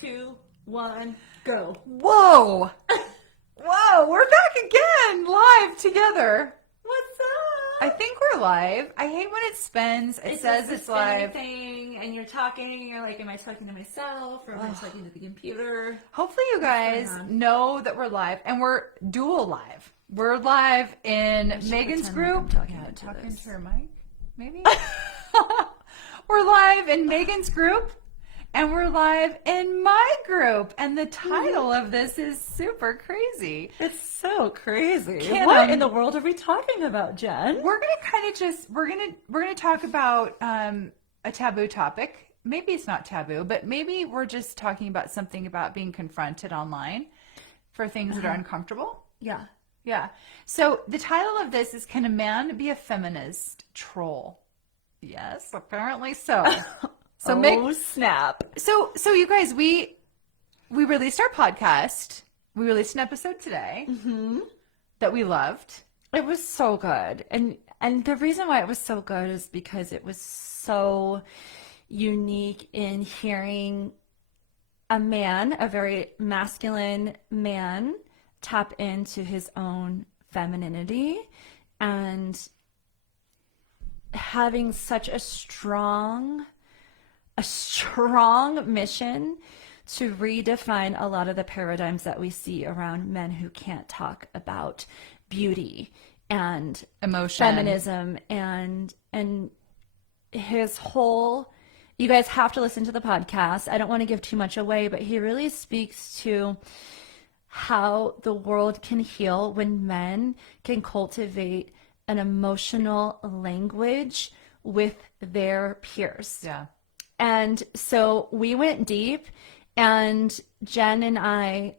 2, 1, go. Whoa. Whoa, we're back again, live together. What's up? I think we're live. I hate when it spins. It says it's live. Thing, and you're talking, and you're like, am I talking to myself, or am I talking to the computer? Hopefully you guys know that we're live, and we're dual live. We're live in Megan's group. Talking to her mic, maybe? We're live in Megan's group. And we're live in my group. And the title of this is super crazy. It's so crazy. What in the world are we talking about, Jen? We're going to kind of just, we're going to talk about a taboo topic. Maybe it's not taboo, but maybe we're just talking about something about being confronted online for things that are uncomfortable. Yeah. Yeah. So the title of this is, Can a Man Be a Feminist Troll? Yes, apparently so. So snap. So you guys, we released our podcast. We released an episode today that we loved. It was so good. And the reason why it was so good is because it was so unique in hearing a man, a very masculine man, tap into his own femininity and having such a strong mission to redefine a lot of the paradigms that we see around men who can't talk about beauty and emotion, feminism, and his whole, you guys have to listen to the podcast. I don't want to give too much away, but he really speaks to how the world can heal when men can cultivate an emotional language with their peers. Yeah. And so we went deep, and Jen and I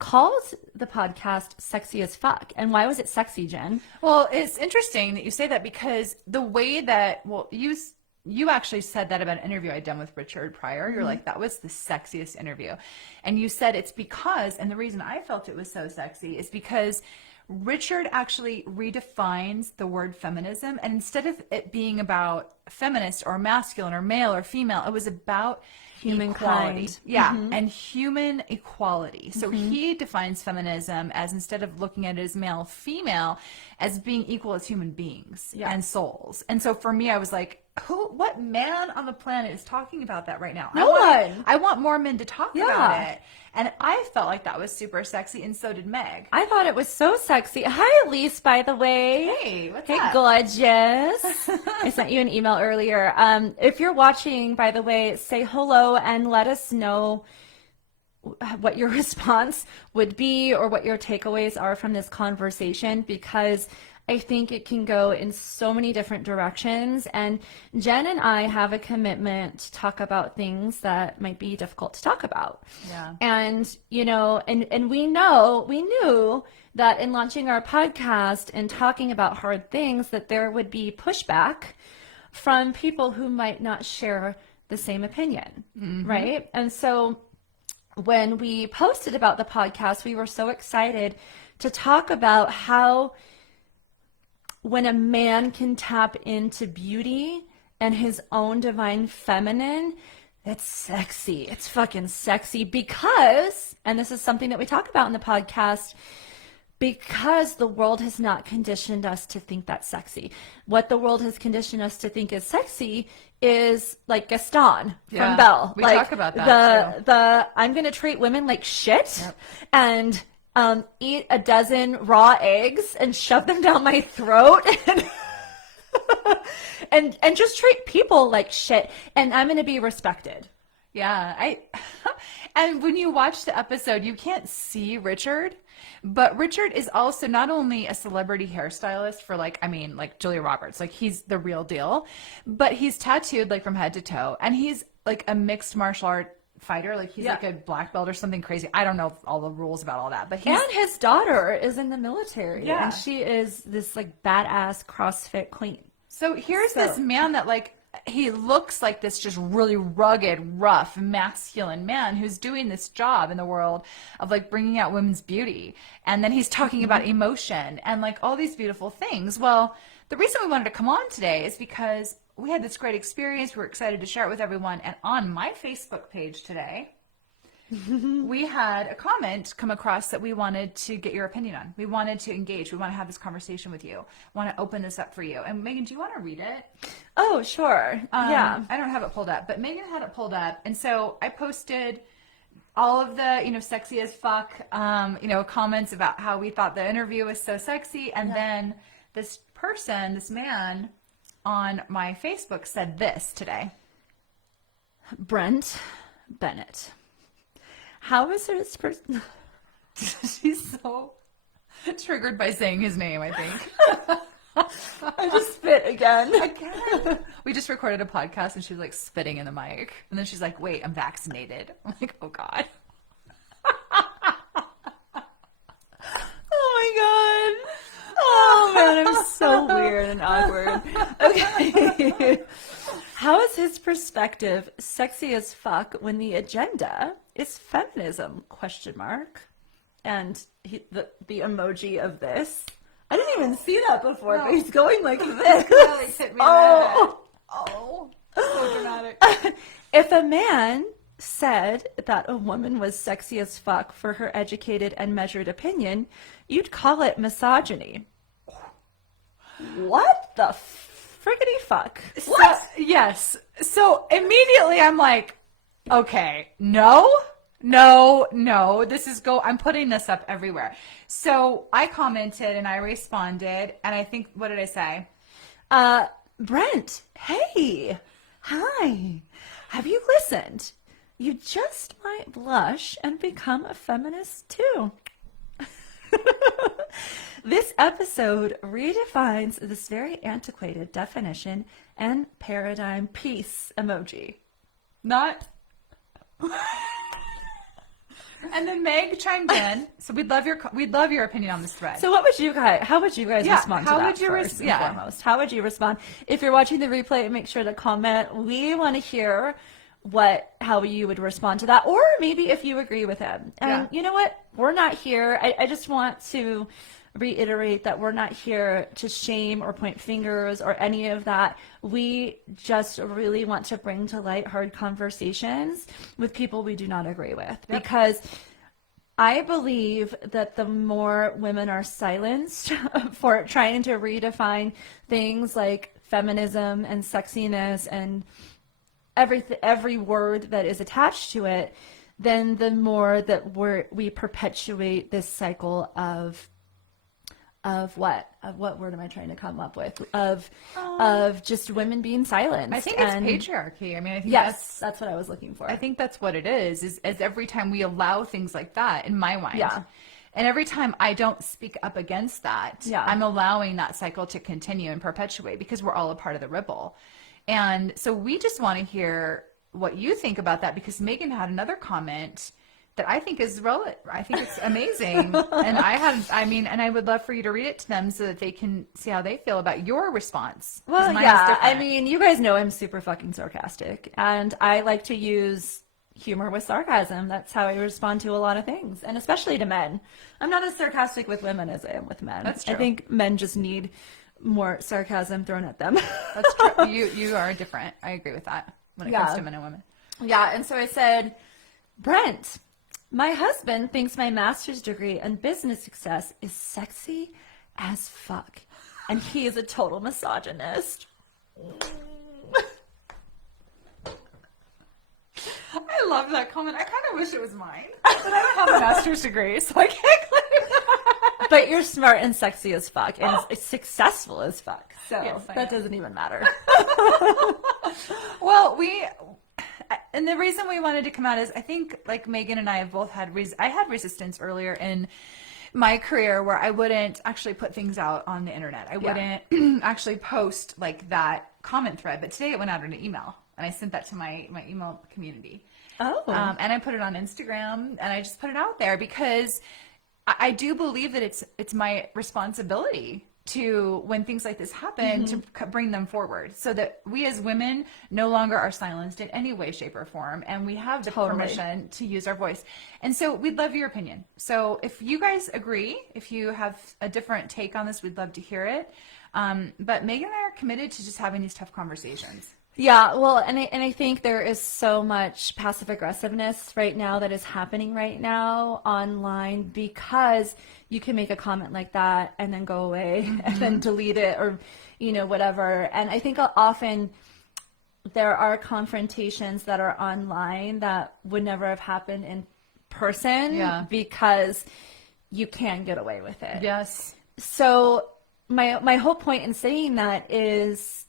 called the podcast Sexy as Fuck. And why was it sexy, Jen? Well, it's interesting that you say that, because the way that, you actually said that about an interview I'd done with Richard Pryor. You're like, that was the sexiest interview. And you said it's because, and the reason I felt it was so sexy is because Richard actually redefines the word feminism, and instead of it being about feminist or masculine or male or female, it was about humankind. Yeah, and human equality. So he defines feminism as, instead of looking at it as male, female, as being equal as human beings and souls. And so for me, I was like, what man on the planet is talking about that right now? No one. I want more men to talk about it. And I felt like that was super sexy, and so did Meg. I thought it was so sexy. Hi, Elise, by the way. Hey, what's up? Hey, gorgeous. I sent you an email earlier. If you're watching, by the way, say hello and let us know what your response would be or what your takeaways are from this conversation, because I think it can go in so many different directions. And Jen and I have a commitment to talk about things that might be difficult to talk about. Yeah. And, and we knew that in launching our podcast and talking about hard things, that there would be pushback from people who might not share the same opinion. Right. And so when we posted about the podcast, we were so excited to talk about how, when a man can tap into beauty and his own divine feminine, it's sexy. It's fucking sexy because, and this is something that we talk about in the podcast, because the world has not conditioned us to think that's sexy. What the world has conditioned us to think is sexy is like Gaston from Belle. We talk about that too. I'm going to treat women like shit and eat a dozen raw eggs and shove them down my throat and just treat people like shit, and I'm going to be respected. Yeah, and when you watch the episode, you can't see Richard, but Richard is also not only a celebrity hairstylist for like Julia Roberts, like he's the real deal, but he's tattooed like from head to toe, and he's like a mixed martial art fighter, like he's like a black belt or something crazy. I don't know all the rules about all that, but and his daughter is in the military, and she is this like badass CrossFit queen. So here's this man that like, he looks like this just really rugged, rough, masculine man who's doing this job in the world of like bringing out women's beauty, and then he's talking about emotion and like all these beautiful things. Well, the reason we wanted to come on today is because we had this great experience. We were excited to share it with everyone. And on my Facebook page today, we had a comment come across that we wanted to get your opinion on. We wanted to engage. We want to have this conversation with you. Want to open this up for you. And Megan, do you want to read it? Oh, sure. Yeah. I don't have it pulled up, but Megan had it pulled up. And so I posted all of the, sexy as fuck, comments about how we thought the interview was so sexy. And then this man on my Facebook said this today. Brent Bennett. How is this person? She's so triggered by saying his name, I think. I just spit again. We just recorded a podcast and she was like spitting in the mic. And then she's like, wait, I'm vaccinated. I'm like, oh God. Oh my God. Oh man, I'm so weird and awkward. Okay. How is his perspective sexy as fuck when the agenda is feminism? ? And the emoji of this. I didn't even see that before, but he's going like this. Really hit me oh, so dramatic. If a man said that a woman was sexy as fuck for her educated and measured opinion, you'd call it misogyny. What the friggity fuck? What? Yes. So immediately I'm like, okay, no. I'm putting this up everywhere. So I commented and I responded, and I think, what did I say? Brent, hey, hi, have you listened? You just might blush and become a feminist too. This episode redefines this very antiquated definition and paradigm. Peace emoji. Not. And then Meg chimed in. So we'd love your opinion on this thread. So how would you guys respond to that would you first and foremost? How would you respond? If you're watching the replay, make sure to comment. We want to hear how you would respond to that, or maybe if you agree with him. And you know what? We're not here. I just want to reiterate that we're not here to shame or point fingers or any of that. We just really want to bring to light hard conversations with people we do not agree with. Yep. Because I believe that the more women are silenced for trying to redefine things like feminism and sexiness and every word that is attached to it, then the more that we perpetuate this cycle of what word am I trying to come up with? Of just women being silenced. I think it's patriarchy. I mean, I think that's what I was looking for. I think that's what it is every time we allow things like that, in my mind. Yeah. And every time I don't speak up against that, I'm allowing that cycle to continue and perpetuate, because we're all a part of the ripple. And so we just want to hear what you think about that, because Megan had another comment that I think is relevant. I think it's amazing. And I would love for you to read it to them so that they can see how they feel about your response. Well, yeah, I mean, you guys know I'm super fucking sarcastic, and I like to use humor with sarcasm. That's how I respond to a lot of things, and especially to men. I'm not as sarcastic with women as I am with men. That's true. I think men just need more sarcasm thrown at them. That's true. You are different. I agree with that when it comes to men and women. Yeah, and so I said, Brent, my husband thinks my master's degree and business success is sexy as fuck, and he is a total misogynist. I love that comment. I kind of wish it was mine, but I don't have a master's degree, so I can't claim that. But you're smart and sexy as fuck, and successful as fuck, so yes, that doesn't even matter. Well, and the reason we wanted to come out is, I think, like Megan and I have both had, I had resistance earlier in my career where I wouldn't actually put things out on the internet. I wouldn't actually post like that comment thread, but today it went out in an email, and I sent that to my email community. Oh. And I put it on Instagram, and I just put it out there because I do believe that it's my responsibility to, when things like this happen, to bring them forward, so that we as women no longer are silenced in any way, shape, or form, and we have the permission to use our voice. And so we'd love your opinion. So if you guys agree, if you have a different take on this, we'd love to hear it. But Megan and I are committed to just having these tough conversations. Yeah, well, and I think there is so much passive aggressiveness right now that is happening right now online because you can make a comment like that and then go away and then delete it or, whatever. And I think often there are confrontations that are online that would never have happened in person because you can get away with it. Yes. So my whole point in saying that is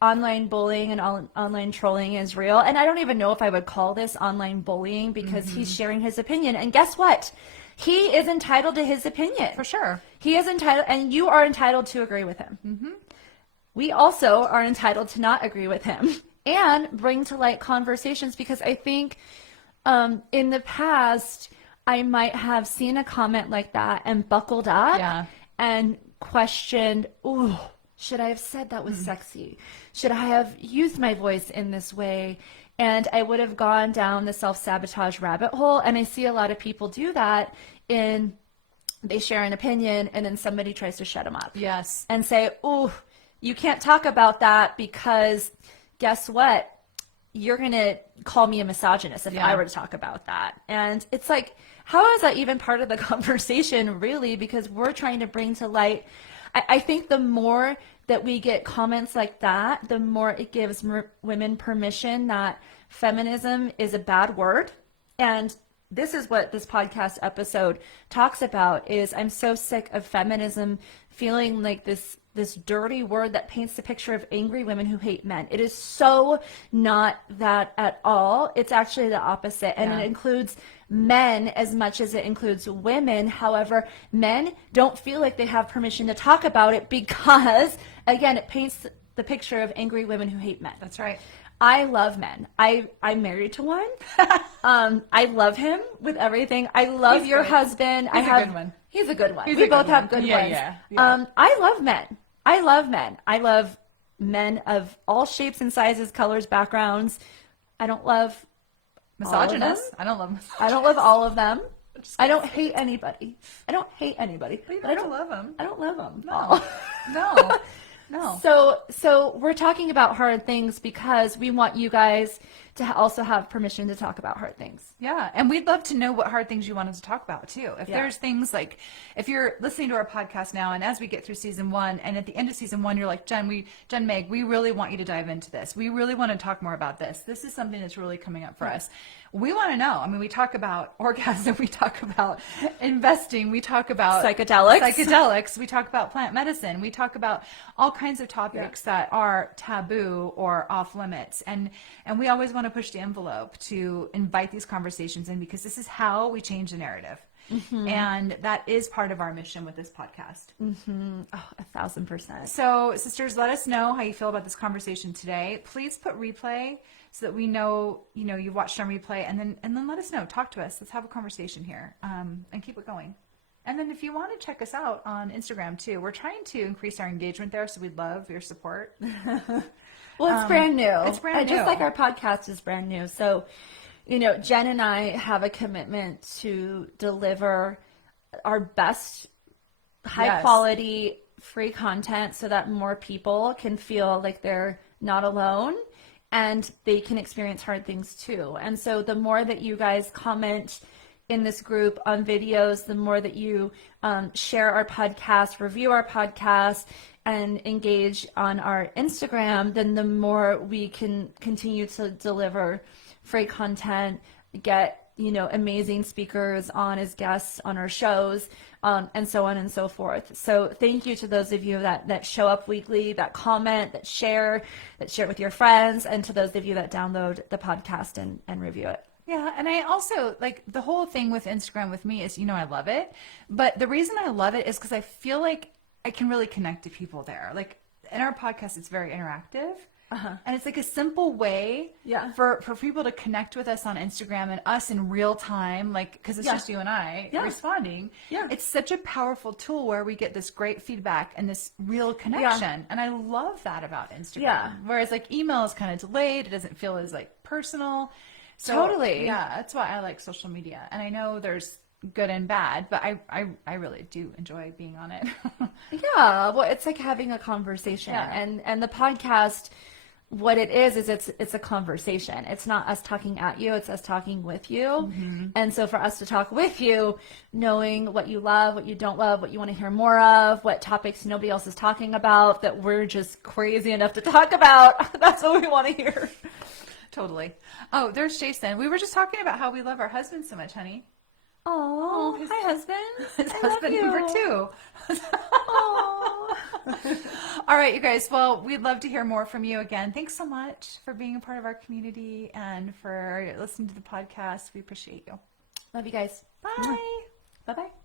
online bullying and online trolling is real. And I don't even know if I would call this online bullying because he's sharing his opinion. And guess what? He is entitled to his opinion. For sure. He is entitled, and you are entitled to agree with him. We also are entitled to not agree with him and bring to light conversations because I think in the past, I might have seen a comment like that and buckled up and questioned, ooh, should I have said that was sexy? Should I have used my voice in this way? And I would have gone down the self-sabotage rabbit hole. And I see a lot of people do that they share an opinion and then somebody tries to shut them up. Yes. And say, oh, you can't talk about that because guess what? You're going to call me a misogynist if I were to talk about that. And it's like, how is that even part of the conversation, really? Because we're trying to bring to light. I think the more that we get comments like that, the more it gives women permission that feminism is a bad word. And this is what this podcast episode talks about is I'm so sick of feminism feeling like this dirty word that paints the picture of angry women who hate men. It is so not that at all. It's actually the opposite. And it includes men as much as it includes women. However, men don't feel like they have permission to talk about it because, again, it paints the picture of angry women who hate men. That's right. I love men. I'm married to one. I love him with everything. I love your husband. He's a good one. He's a good one. He's We a both good have one. good Yeah, ones. yeah. I love men. I love men. I love men of all shapes and sizes, colors, backgrounds. I don't love Misogynists. I don't love misogynists. I don't love all of them. I don't hate anybody. I don't hate anybody. But you But I don't don't love them. I don't love them. No. No. No. So we're talking about hard things because we want you guys to also have permission to talk about hard things. Yeah, and we'd love to know what hard things you want us to talk about too. If there's things like, if you're listening to our podcast now, and as we get through season 1, and at the end of season 1, you're like, Meg, we really want you to dive into this. We really want to talk more about this. This is something that's really coming up for us. We want to know. I mean, we talk about orgasm, we talk about investing, we talk about psychedelics, we talk about plant medicine, we talk about all kinds of topics that are taboo or off limits, and we always want to push the envelope to invite these conversations in because this is how we change the narrative. And that is part of our mission with this podcast. Oh, 1,000%. So, sisters, let us know how you feel about this conversation today. Please put replay so that we know, you watched on replay, and then let us know. Talk to us. Let's have a conversation here, and keep it going. And then if you want to check us out on Instagram too, we're trying to increase our engagement there, so we'd love your support. Well, it's brand new. It's brand new. Just like our podcast is brand new. So, Jen and I have a commitment to deliver our best high quality free content so that more people can feel like they're not alone and they can experience hard things too. And so the more that you guys comment in this group on videos, the more that you share our podcast, review our podcast, and engage on our Instagram, then the more we can continue to deliver free content, get amazing speakers on as guests on our shows, and so on and so forth. So thank you to those of you that show up weekly, that comment, that share with your friends, and to those of you that download the podcast and review it. Yeah, and I also, like, the whole thing with Instagram with me is, I love it. But the reason I love it is because I feel like I can really connect to people there. Like, in our podcast, it's very interactive. And it's like a simple way for people to connect with us on Instagram and us in real time, like, because it's just you and I responding. Yeah. It's such a powerful tool where we get this great feedback and this real connection. And I love that about Instagram. Yeah. Whereas, like, email is kind of delayed. It doesn't feel as, like, personal. So, totally. Yeah, that's why I like social media. And I know there's good and bad, but I really do enjoy being on it. Yeah, well, it's like having a conversation. And the podcast what it is it's a conversation. It's not us talking at you, it's us talking with you. Mm-hmm. And so for us to talk with you, knowing what you love, what you don't love, what you want to hear more of, what topics nobody else is talking about that we're just crazy enough to talk about, that's what we want to hear. Totally. Oh, there's Jason. We were just talking about how we love our husbands so much, honey. Oh, hi, husband. His husband number 2. All right, you guys. Well, we'd love to hear more from you again. Thanks so much for being a part of our community and for listening to the podcast. We appreciate you. Love you guys. Bye. Bye-bye.